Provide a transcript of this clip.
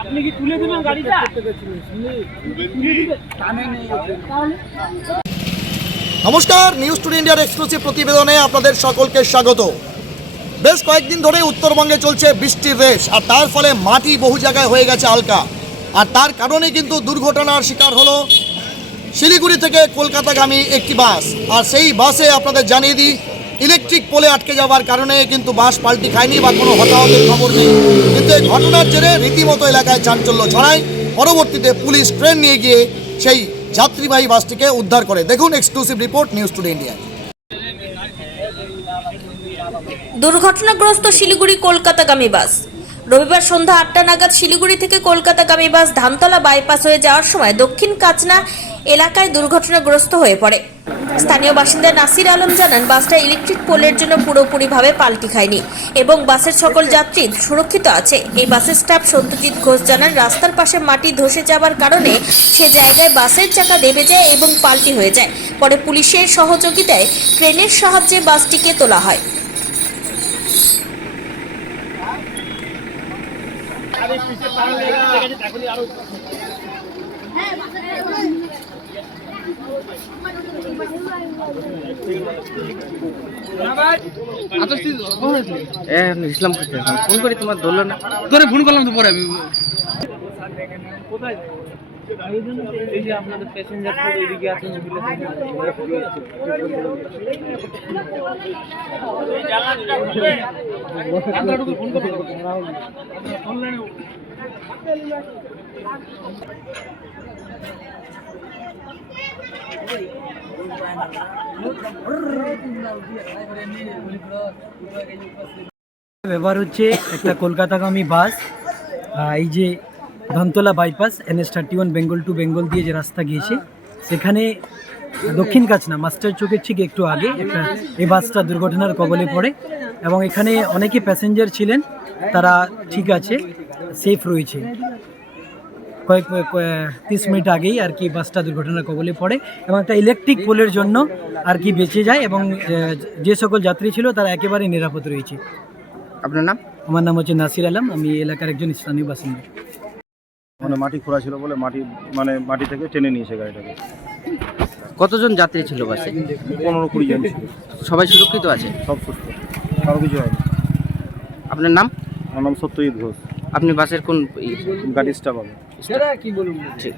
আপনি কি তুলে গাড়িটা? নমস্কার, নিউজ টুডে ইন্ডিয়ার এক্সক্লুসিভ প্রতিবেদনে আপনাদের সকলকে স্বাগত। বেশ কয়েকদিন ধরে উত্তরবঙ্গে চলছে বৃষ্টির রেশ, আর তার ফলে মাটি বহু জায়গায় হয়ে গেছে আলকা। আর তার কারণে কিন্তু দুর্ঘটনার শিকার হলো শিলিগুড়ি থেকে কলকাতাগামী একটি বাস। আর সেই বাসে আপনাদের জানিয়ে দিই ইলেকট্রিক পোলে আটকে যাওয়ার কারণে কিন্তু বাস পাল্টি খায়নি বা কোনো হতাহতের খবর নেই। কিন্তু এই ঘটনার জেরে রীতিমতো এলাকায় চাঞ্চল্য ছড়ায়। পরবর্তীতে পুলিশ ট্রেন নিয়ে গিয়ে সেই যাত্রীবাহী বাসটিকে উদ্ধার করে। দেখুন exclusive report news today India দুর্ঘটনাগ্রস্ত Siliguri কলকাতাগামী বাস। রবিবার সন্ধ্যা আটটা নাগাদ শিলিগুড়ি থেকে কলকাতাগামী বাস ধানতলা বাইপাস হয়ে যাওয়ার সময় দক্ষিণ কাচনা এলাকায় দুর্ঘটনাগ্রস্ত হয়ে পড়ে। স্থানীয় বাসিন্দা নাসির আলম জানান, বাসটা ইলেকট্রিক পোলের জন্য পুরোপুরিভাবে পাল্টি খায়নি এবং বাসের সকল যাত্রী সুরক্ষিত আছে। এই বাসের স্টাফ সত্যজিৎ ঘোষ জানান, রাস্তার পাশে মাটি ধসে যাবার কারণে সে জায়গায় বাসের চাকা দেবে যায় এবং পাল্টি হয়ে যায়। পরে পুলিশের সহযোগিতায় ট্রেনের সাহায্যে বাসটিকে তোলা হয়। এ ইসলাম ফোন করি তোমার ধরলো না তোরে ফোন করলাম তো পরে আমি এই যে আপনাদের প্যাসেঞ্জার সব এদিকে আছেন ব্যাপার হচ্ছে একটা কলকাতাগামী বাস এই যে Dhantala bypass NS thirty one Bengal to Bengal দিয়ে যে রাস্তা গিয়েছে, সেখানে দক্ষিণ কাছনা, মাস্টার চোখের ঠিক একটু আগে একটা এই বাসটা দুর্ঘটনার কবলে পড়ে। এবং এখানে অনেকে প্যাসেঞ্জার ছিলেন তারা ঠিক আছে সেফ রয়েছে। কয়েক কয়েক- তিরিশ মিনিট আগেই আর কি বাসটা দুর্ঘটনার কবলে পড়ে এবং একটা ইলেকট্রিক পোলের জন্য আর কি বেঁচে যায় এবং যে সকল যাত্রী ছিল তারা একেবারে নিরাপদ রয়েছে। আপনার নাম? আমার নাম হচ্ছে নাসির আলম আমি এলাকার একজন স্থানীয় বাসিন্দা। মানে মাটি খোঁড়া ছিল বলে মাটি মানে মাটি থেকে টেনে নিয়েছে গাড়িটাকে। কতজন যাত্রী ছিল বাসে? পনেরো কুড়ি জন সবাই সুরক্ষিত আছে? সব সুস্থ কারও কিছু হয়নি। আপনার নাম? আমার নাম সত্যজিৎ ঘোষ। আপনি বাসের কোন গাড়ি স্টাফ হবে। কি বলুন ঠিক।